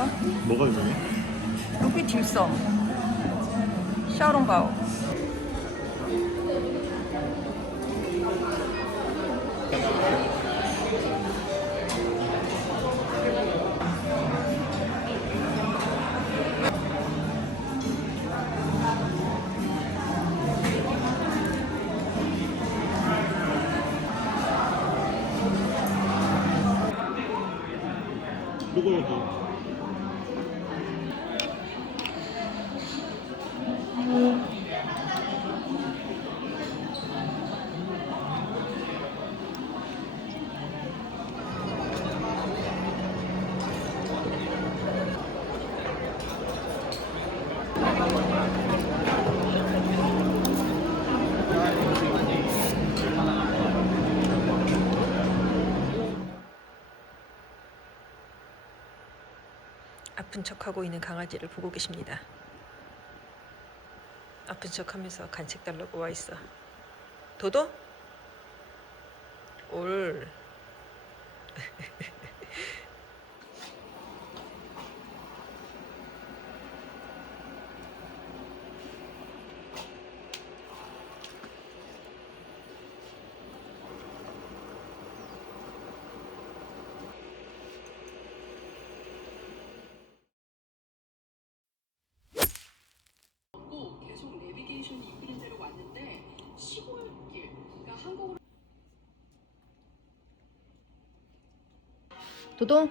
먹어볼까? 뭐가 유명해? 여기 딤섬 샤오롱바오. 그걸 더 아픈 척하고 있는 강아지를 보고 계십니다. 아픈 척하면서 간식 달라고 와 있어. 도도? 올. 계속 내비게이션이 이끄는 대로 왔는데 시골길, 그러니까 한국으로. 도도?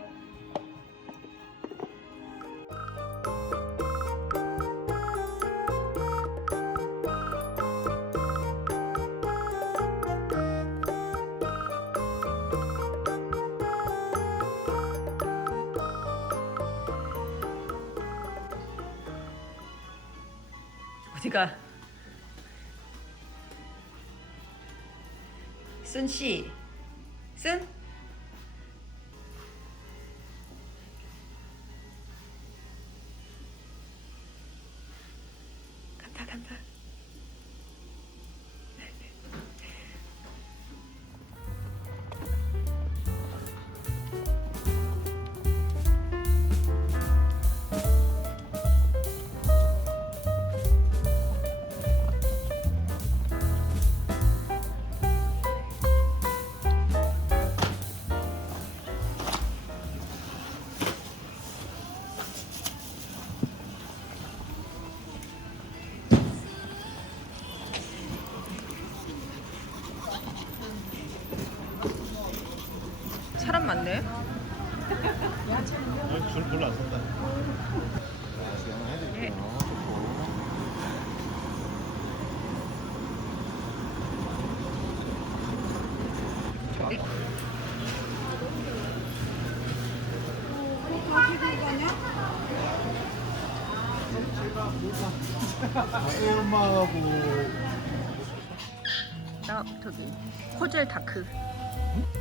어디가? 쓴씨, 쓴? 간다 간다. 사람 많네. 줄 별로 안 섰다. 네. 애 엄마하고 나 저기 호젤 다크. 응?